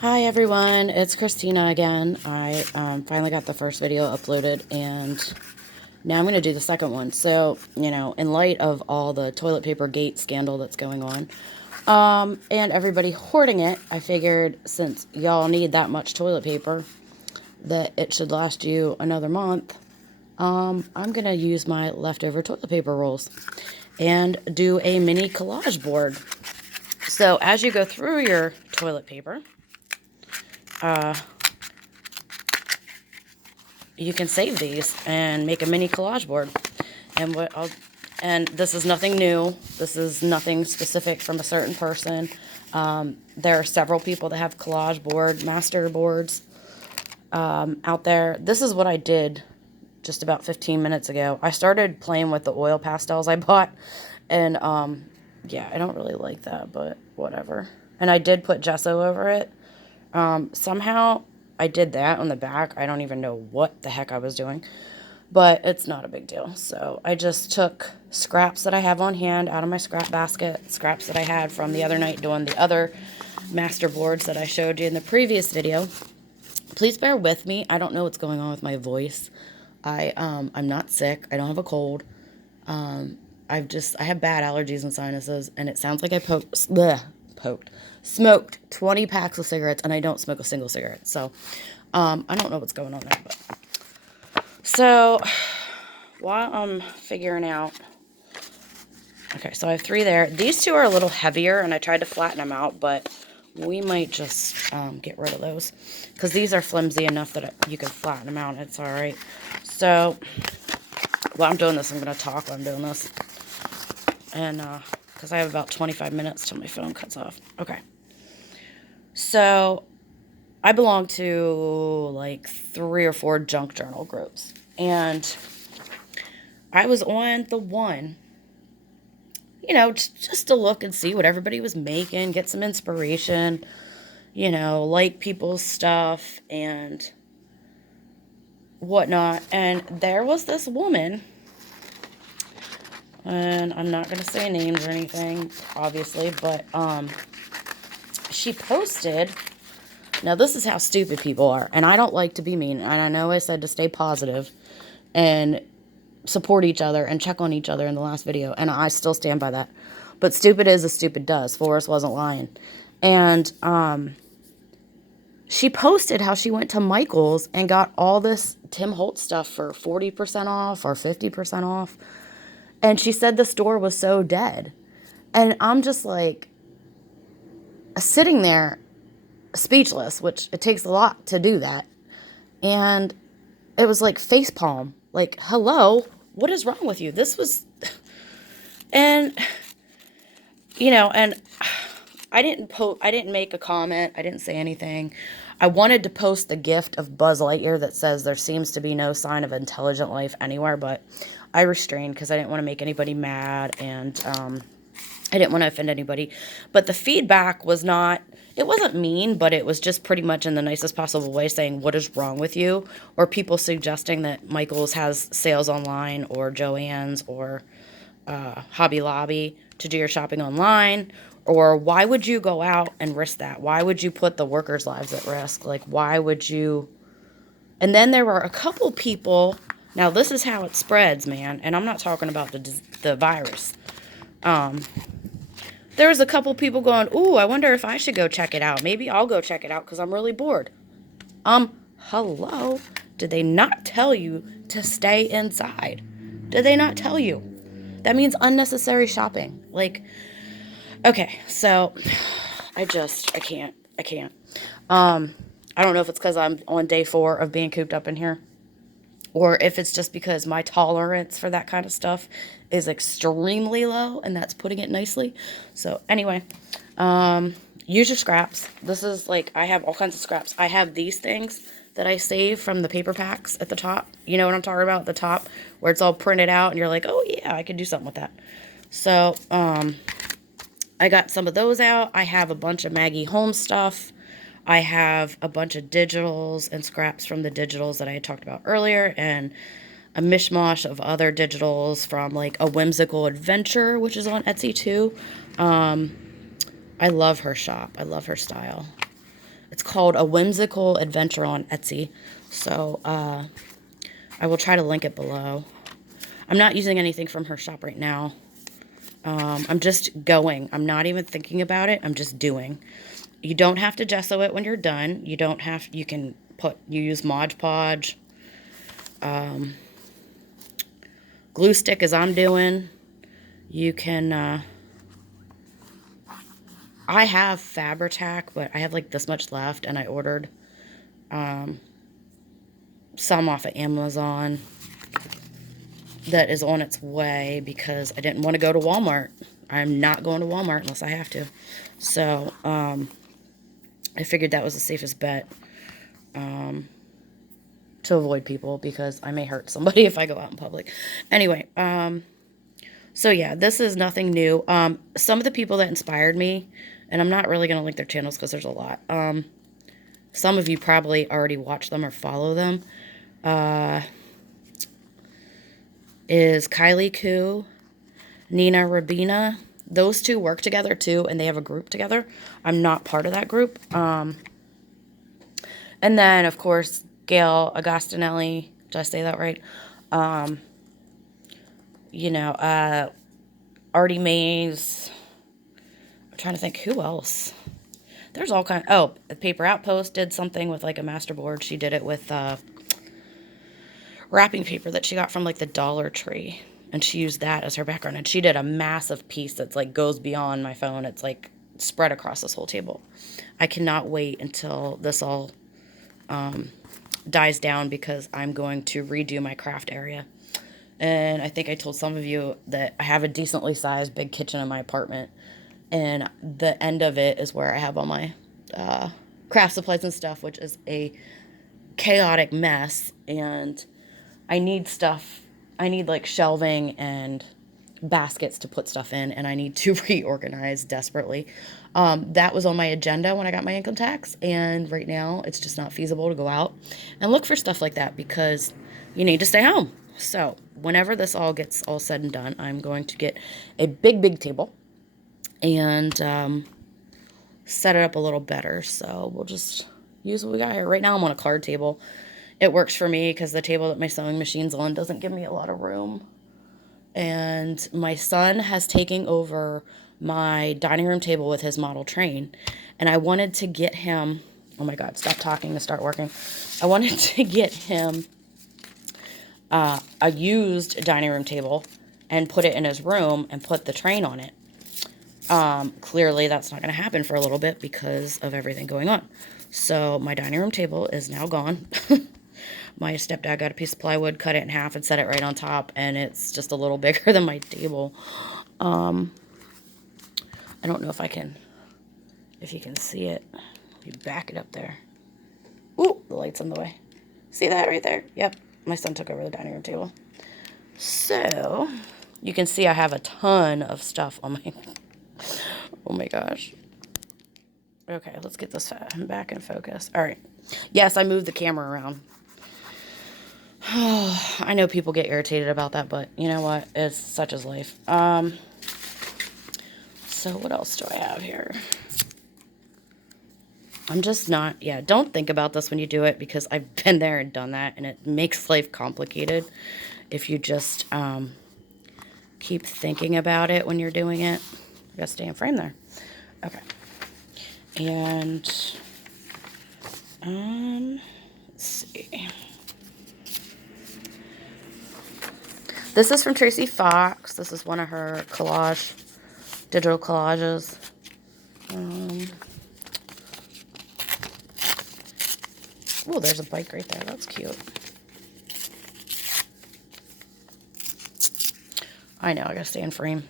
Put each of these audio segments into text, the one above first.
Hi everyone, it's Christina again. I finally got the first video uploaded and now I'm going to do the second one. So, in light of all the toilet paper gate scandal that's going on, and everybody hoarding it, I figured since y'all need that much toilet paper that it should last you another month, I'm going to use my leftover toilet paper rolls and do a mini collage board. So as you go through your toilet paper, you can save these and make a mini collage board. And this is nothing new. This is nothing specific from a certain person. There are several people that have collage board, Masterboards out there. This is what I did just about 15 minutes ago. I started playing with the oil pastels I bought, and yeah, I don't really like that, but whatever. And I did put gesso over it. Somehow I did that on the back. I don't even know what the heck I was doing, but it's not a big deal. So I just took scraps that I have on hand out of my scrap basket, scraps that I had from the other night doing the other Masterboards that I showed you in the previous video. Please bear with me. I don't know what's going on with my voice. I'm not sick. I don't have a cold. I have bad allergies and sinuses, and it sounds like I smoked 20 packs of cigarettes, and I don't smoke a single cigarette. So, I don't know what's going on there, but. So, while I'm figuring out, okay, so I have 3 there. These 2 are a little heavier, and I tried to flatten them out, but we might just get rid of those, because these are flimsy enough that you can flatten them out. It's all right. So, while I'm doing this, I'm going to talk while I'm doing this, and because I have about 25 minutes till my phone cuts off. Okay. So, I belong to like 3 or 4 junk journal groups, and I was on the one, just to look and see what everybody was making, get some inspiration, like people's stuff and whatnot. And there was this woman, and I'm not going to say names or anything, obviously, but she posted. Now, this is how stupid people are, and I don't like to be mean, and I know I said to stay positive and support each other and check on each other in the last video, and I still stand by that. But stupid is as stupid does. Forrest wasn't lying. And she posted how she went to Michael's and got all this Tim Holtz stuff for 40% off or 50% off, and she said the store was so dead. And I'm just like sitting there speechless, which it takes a lot to do that. And it was like facepalm, like, hello, what is wrong with you? This was, and and I didn't make a comment, I didn't say anything. I wanted to post the gift of Buzz Lightyear that says there seems to be no sign of intelligent life anywhere, but I restrained because I didn't want to make anybody mad, and I didn't want to offend anybody. But the feedback was not, it wasn't mean, but it was just pretty much in the nicest possible way saying, what is wrong with you? Or people suggesting that Michael's has sales online, or Joann's, or Hobby Lobby to do your shopping online. Or why would you go out and risk that? Why would you put the workers' lives at risk? Like, why would you? And then there were a couple people. Now, this is how it spreads, man. And I'm not talking about the virus. There was a couple people going, ooh, I wonder if I should go check it out. Maybe I'll go check it out because I'm really bored. Hello? Did they not tell you to stay inside? Did they not tell you? That means unnecessary shopping. Like, okay, so I can't. I don't know if it's because I'm on day 4 of being cooped up in here, or if it's just because my tolerance for that kind of stuff is extremely low, and that's putting it nicely. So anyway, use your scraps. This is like, I have all kinds of scraps. I have these things that I save from the paper packs at the top. You know what I'm talking about? At the top where it's all printed out and you're like, oh yeah, I could do something with that. So, I got some of those out. I have a bunch of Maggie Holmes stuff. I have a bunch of digitals and scraps from the digitals that I had talked about earlier, and a mishmash of other digitals from like A Whimsical Adventure, which is on Etsy too. I love her shop. I love her style. It's called A Whimsical Adventure on Etsy. So I will try to link it below. I'm not using anything from her shop right now. I'm just going. I'm not even thinking about it. I'm just doing. You don't have to gesso it when you're done. You don't have, you can you use Mod Podge. Glue stick as I'm doing. You can, I have Fabri-Tac, but I have like this much left, and I ordered some off of Amazon that is on its way because I didn't want to go to Walmart. I'm not going to Walmart unless I have to. So, I figured that was the safest bet to avoid people because I may hurt somebody if I go out in public. Anyway, so yeah, this is nothing new. Some of the people that inspired me, and I'm not really going to link their channels because there's a lot. Some of you probably already watch them or follow them. Is Kylie Koo, Nina Rabina. Those two work together too, and they have a group together. I'm not part of that group. And then, of course, Gail Agostinelli. Did I say that right? You know, Artie Mays. I'm trying to think who else. There's all kind. Oh, Paper Outpost did something with like a masterboard. She did it with wrapping paper that she got from like the Dollar Tree, and she used that as her background. And she did a massive piece that's like goes beyond my phone. It's like spread across this whole table. I cannot wait until this all dies down because I'm going to redo my craft area. And I think I told some of you that I have a decently sized big kitchen in my apartment, and the end of it is where I have all my craft supplies and stuff, which is a chaotic mess. And I need stuff. I need like shelving and baskets to put stuff in, and I need to reorganize desperately. That was on my agenda when I got my income tax, and right now it's just not feasible to go out and look for stuff like that because you need to stay home. So whenever this all gets all said and done, I'm going to get a big table and set it up a little better. So we'll just use what we got here. Right now I'm on a card table. It works for me because the table that my sewing machine's on doesn't give me a lot of room. And my son has taken over my dining room table with his model train. And I wanted to get him, oh my God, stop talking to start working. I wanted to get him a used dining room table and put it in his room and put the train on it. Clearly that's not going to happen for a little bit because of everything going on. So my dining room table is now gone. My stepdad got a piece of plywood, cut it in half, and set it right on top, and it's just a little bigger than my table. I don't know if you can see it. If you back it up there. Ooh, the light's in the way. See that right there? Yep, my son took over the dining room table. So, you can see I have a ton of stuff on my... Oh my gosh. Okay, let's get this back in focus. All right. Yes, I moved the camera around. I know people get irritated about that, but you know what? It's such as life. So what else do I have here? I'm just not, yeah, don't think about this when you do it because I've been there and done that, and it makes life complicated if you just keep thinking about it when you're doing it. I gotta stay in frame there. Okay. And, let's see. This is from Tracy Fox. This is one of her collage, digital collages. Oh, there's a bike right there. That's cute. I know, I gotta stay in frame.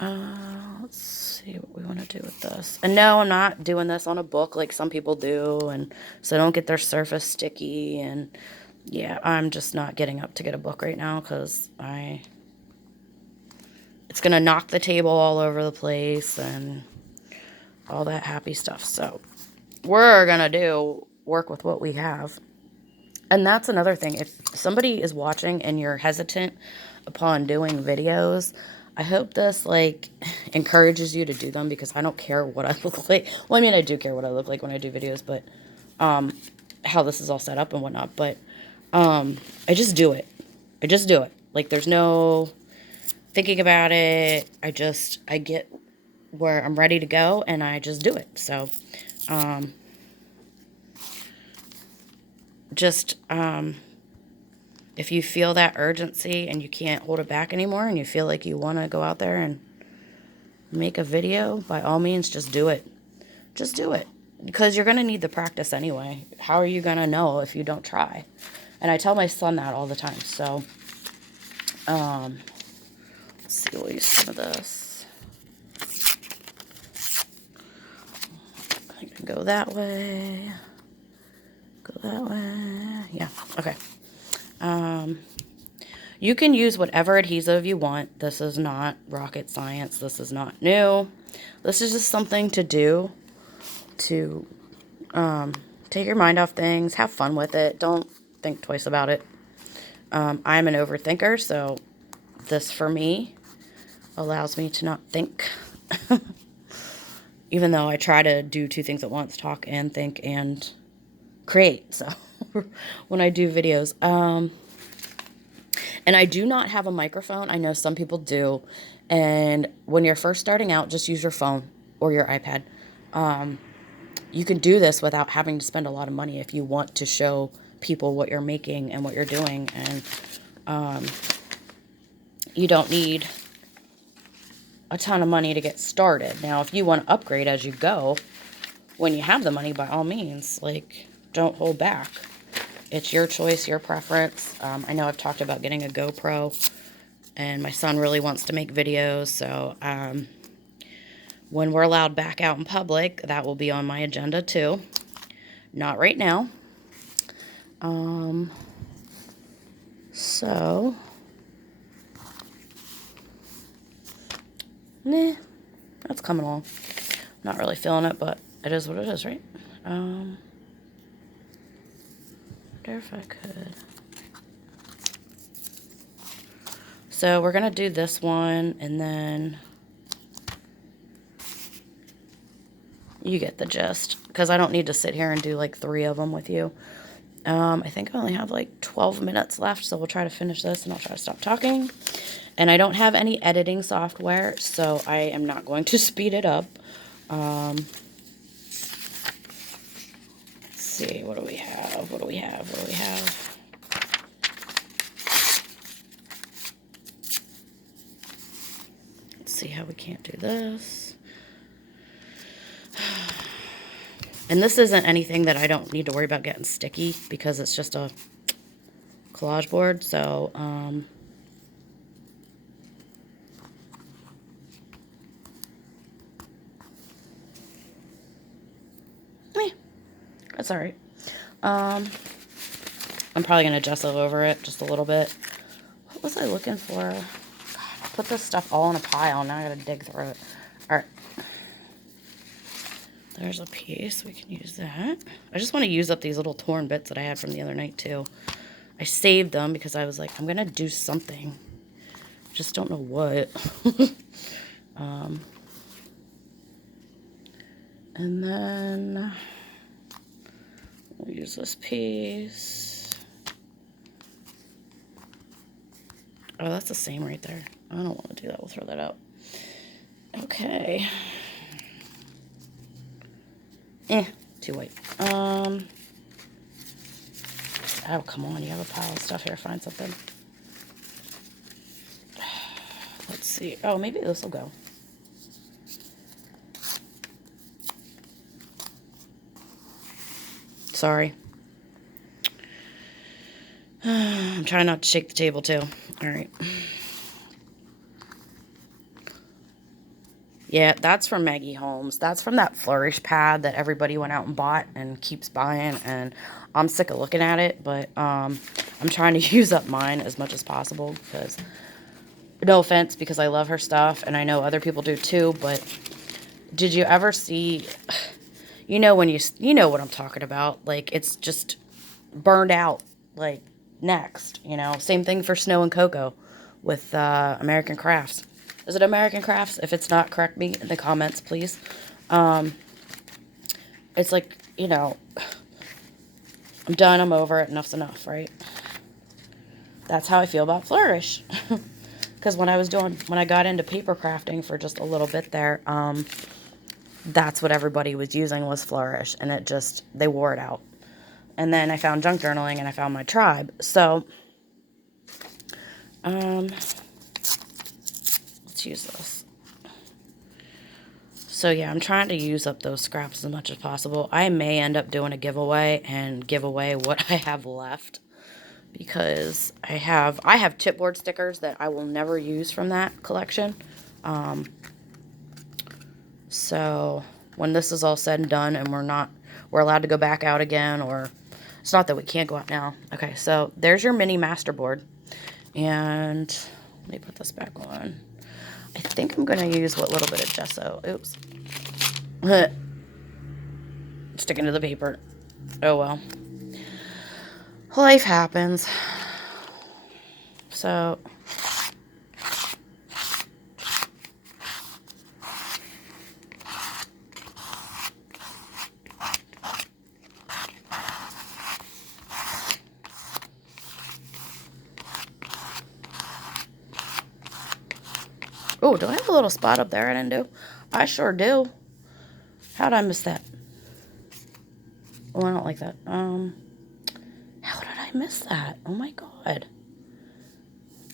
Let's see what we want to do with this. And no, I'm not doing this on a book like some people do, and so don't get their surface sticky. And yeah, I'm just not getting up to get a book right now because it's gonna knock the table all over the place and all that happy stuff. So we're gonna work with what we have. And that's another thing. If somebody is watching and you're hesitant upon doing videos, I hope this, like, encourages you to do them, because I don't care what I look like. Well, I mean, I do care what I look like when I do videos, but, how this is all set up and whatnot. But, I just do it. I just do it. Like, there's no thinking about it. I get where I'm ready to go, and I just do it. So, if you feel that urgency and you can't hold it back anymore, and you feel like you want to go out there and make a video, by all means, just do it. Just do it. Because you're going to need the practice anyway. How are you going to know if you don't try? And I tell my son that all the time. So, let's see, we'll use some of this. I can go that way. Go that way. Yeah, okay. You can use whatever adhesive you want. This is not rocket science. This is not new. This is just something to do to take your mind off things, have fun with it. Don't think twice about it. I'm an overthinker, so this for me allows me to not think. Even though I try to do two things at once, talk and think and create. So when I do videos, and I do not have a microphone. I know some people do. And when you're first starting out, just use your phone or your iPad. You can do this without having to spend a lot of money if you want to show people what you're making and what you're doing. And you don't need a ton of money to get started. Now, if you want to upgrade as you go, when you have the money, by all means, like, don't hold back. It's your choice, your preference. I know I've talked about getting a GoPro, and my son really wants to make videos, so when we're allowed back out in public, that will be on my agenda too. Not right now. So, that's coming along. Not really feeling it, but it is what it is, right? Wonder if I could. So we're going to do this one, and then you get the gist, because I don't need to sit here and do like 3 of them with you. I think I only have like 12 minutes left, so we'll try to finish this, and I'll try to stop talking. And I don't have any editing software, so I am not going to speed it up. Let's see, what do we have? What do we have? What do we have? Let's see how we can't do this. And this isn't anything that I don't need to worry about getting sticky, because it's just a collage board. So, that's all right. I'm probably going to gesso over it just a little bit. What was I looking for? God, I put this stuff all in a pile. Now I got to dig through it. All right. There's a piece. We can use that. I just want to use up these little torn bits that I had from the other night, too. I saved them because I was like, I'm going to do something. Just don't know what. And then we'll use this piece. Oh, that's the same right there. I don't want to do that. We'll throw that out. Okay. Too white. Oh, come on. You have a pile of stuff here. Find something. Let's see. Oh, maybe this will go. Sorry. I'm trying not to shake the table, too. All right. Yeah, that's from Maggie Holmes. That's from that flourish pad that everybody went out and bought and keeps buying. And I'm sick of looking at it, but I'm trying to use up mine as much as possible, because, no offense, because I love her stuff, and I know other people do too, but did you ever see, you know when you know what I'm talking about, like, it's just burned out, like, next, you know? Same thing for Snow and Cocoa with American Crafts. Is it American Crafts? If it's not, correct me in the comments, please. It's like, you know, I'm done, I'm over it, enough's enough, right? That's how I feel about Flourish. Because when I got into paper crafting for just a little bit there, that's what everybody was using was Flourish, and they wore it out. And then I found junk journaling, and I found my tribe. So, let's use this. So yeah, I'm trying to use up those scraps as much as possible. I may end up doing a giveaway and give away what I have left, because I have chipboard stickers that I will never use from that collection. So when this is all said and done and we're allowed to go back out again, or it's not that we can't go out now. Okay, so there's your mini masterboard. And let me put this back on. I think I'm going to use what little bit of gesso. Oops. Sticking to the paper. Oh well. Life happens. So oh, do I have a little spot up there I didn't do? I sure do. How did I miss that? Oh, I don't like that. How did I miss that? Oh my god.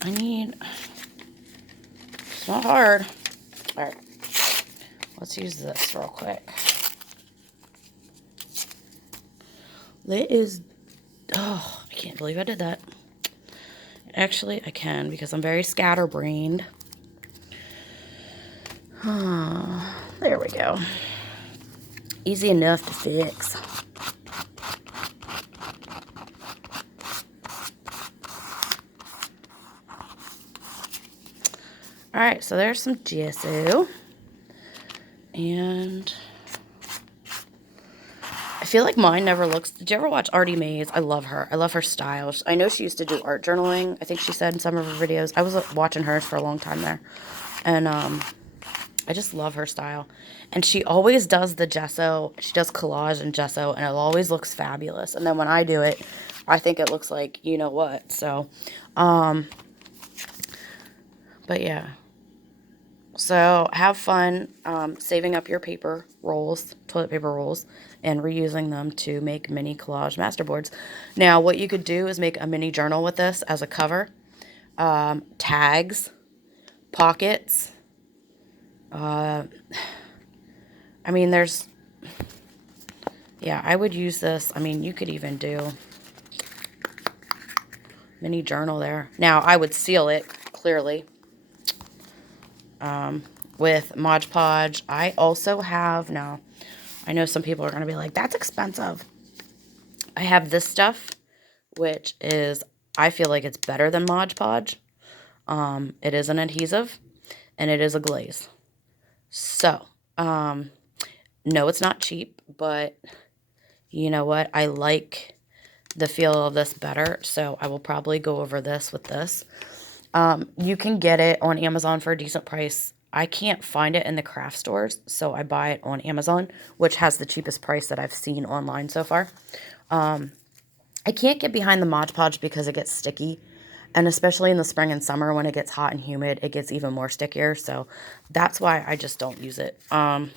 It's not hard. Alright. Let's use this real quick. Oh, I can't believe I did that. Actually, I can, because I'm very scatterbrained. There we go. Easy enough to fix. Alright, so there's some gesso. And I feel like mine never looks... Did you ever watch Artie Mays? I love her. I love her style. I know she used to do art journaling, I think she said in some of her videos. I was watching hers for a long time there. And I just love her style. And she always does the gesso. She does collage and gesso, and it always looks fabulous. And then when I do it, I think it looks like you know what. So, but yeah. So have fun saving up your paper rolls, toilet paper rolls, and reusing them to make mini collage masterboards. Now, what you could do is make a mini journal with this as a cover. Tags, pockets. I mean, yeah, I would use this. I mean, you could even do mini journal there. Now, I would seal it, clearly, with Mod Podge. I also have, now, I know some people are going to be like, that's expensive. I have this stuff, which is, I feel like it's better than Mod Podge. It is an adhesive, and it is a glaze. So, no, it's not cheap, but you know what? I like the feel of this better, so I will probably go over this with this. You can get it on Amazon for a decent price. I can't find it in the craft stores, so I buy it on Amazon, which has the cheapest price that I've seen online so far. I can't get behind the Mod Podge because it gets sticky, and especially in the spring and summer when it gets hot and humid, it gets even more stickier, so that's why I just don't use it. And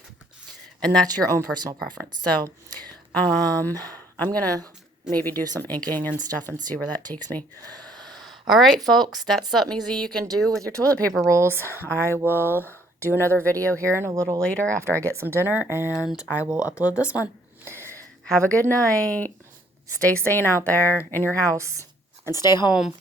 that's your own personal preference. So I'm going to maybe do some inking and stuff and see where that takes me. All right, folks, that's something easy you can do with your toilet paper rolls. I will do another video here in a little later after I get some dinner, and I will upload this one. Have a good night. Stay sane out there in your house, and stay home.